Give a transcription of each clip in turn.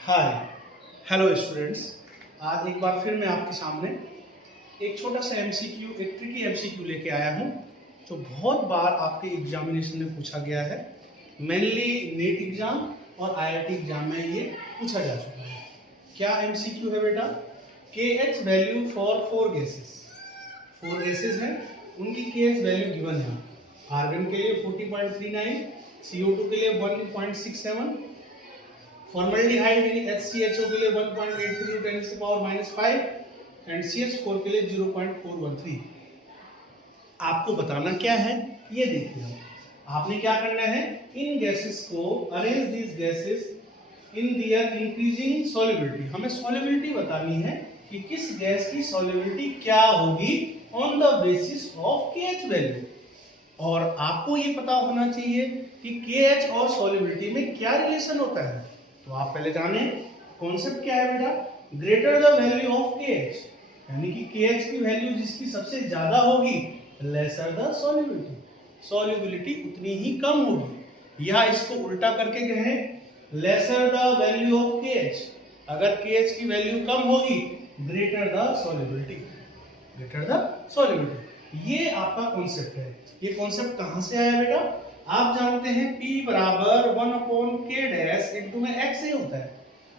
Hi hello students. आज एक बार फिर मैं आपके सामने एक छोटा सा एमसीक्यू, एक ट्रिकी एमसीक्यू लेके आया हूँ जो बहुत बार आपके एग्जामिनेशन में पूछा गया है। मेनली नीट एग्जाम और आईआईटी एग्जाम में ये पूछा जा चुका है। क्या एमसीक्यू है बेटा? KH वैल्यू फॉर 4 गैसेस हैं, उनकी KH वैल्यू गिवन है। आर्गन के लिए 40.39, CO2 के लिए 1.67, फॉर्मल्डिहाइड यानी HCHO के लिए 1.83 × 10⁻⁵ एंड CH4 के लिए 0.413। आपको बताना क्या है ये देखिए। आपने क्या करना है, इन गैसेस को arrange these gases in their increasing solubility. हमें सॉल्युबिलिटी बतानी है कि किस गैस की सॉल्युबिलिटी क्या होगी on the basis of KH value. और आपको ये पता होना चाहिए कि KH और सॉल्युबिलिटी में क्या रिलेशन होता है। तो आप पहले जाने कॉन्सेप्ट क्या है बेटा। Greater the value of KH, यानी कि KH की वैल्यू जिसकी सबसे ज्यादा होगी, लेसर द सॉल्युबिलिटी, सॉल्युबिलिटी उतनी ही कम होगी। या इसको उल्टा करके कहें, laser the value of KH, अगर KH की वैल्यू कम होगी, greater the solubility, greater the solubility. ये आपका कॉन्सेप्ट है। ये कॉन्सेप्ट कहां से आया बेटा? आप जानते हैं P बराबर 1/K डैश इंटू में XA होता है,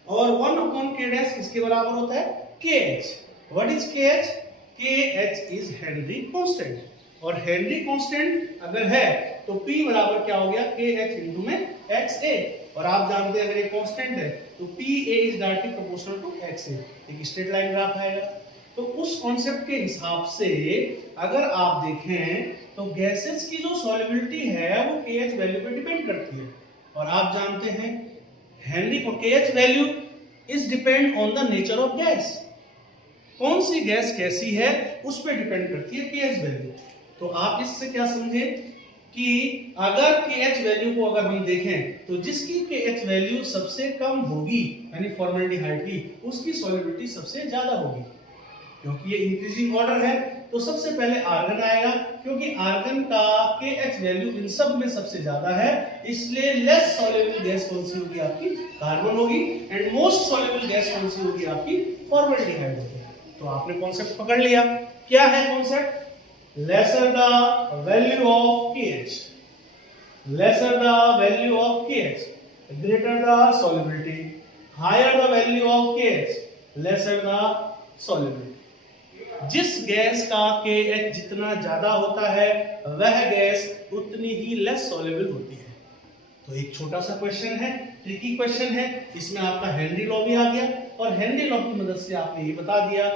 और 1/K डैश किसके बराबर होता है? KH। What is KH? KH is Henry constant, और हेनरी कांस्टेंट अगर है तो P बराबर क्या हो गया? KH इंटू में XA। और आप जानते हैं अगर ये कांस्टेंट है तो PA is directly proportional to XA। एक स्ट्रेट लाइन ग्राफ आएगा। तो उस कॉन्सेप्ट के हिसाब से अगर आप देखें तो गैसेस की जो सॉल्युबिलिटी है वो KH वैल्यू पे डिपेंड करती है। और आप जानते हैं हेनरी को KH value is depend on the nature of gas. कौन सी गैस कैसी है उस पर डिपेंड करती है KH वैल्यू। तो आप इससे क्या समझे कि अगर KH वैल्यू को अगर हम देखें तो जिसकी KH वैल्यू सबसे कम होगी, यानी फॉर्मल्डिहाइड की, उसकी सॉल्युबिलिटी सबसे ज्यादा होगी। क्योंकि ये इंक्रीजिंग ऑर्डर है तो सबसे पहले आर्गन आएगा, क्योंकि आर्गन का KH वैल्यू इन सब में सबसे ज्यादा है, इसलिए लेस सॉल्युबल गैस कौन सी होगी? आपकी कार्बन होगी। एंड मोस्ट सॉल्युबल गैस कौन सी होगी? आपकी फॉर्मल्डिहाइड होगी। तो आपने कॉन्सेप्ट पकड़ लिया। क्या है concept? Lesser the value of KH, lesser the value of KH, greater the solubility, higher the value of KH, lesser the solubility. जिस गैस का KH जितना ज्यादा होता है वह गैस उतनी ही लेस सॉल्युबल होती है। तो एक छोटा सा क्वेश्चन है, ट्रिकी क्वेश्चन है, इसमें आपका हेनरी लॉ भी आ गया, और हेनरी लॉ की मदद से आपने ये बता दिया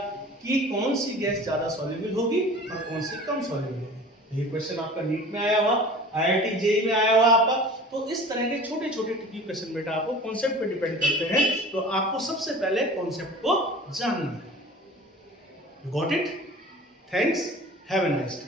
कि कौन सी गैस ज्यादा सॉल्युबल होगी और कौन सी कम सॉल्युबल होगी। ये क्वेश्चन आपका नीट में आया हुआ, IIT JEE में आया हुआ आपका। तो इस तरह के छोटे छोटे ट्रिकी क्वेश्चन बेटा आपको कॉन्सेप्ट पे डिपेंड करते हैं, तो आपको सबसे पहले कॉन्सेप्ट को जानना है। You got it? Thanks. Have a nice day.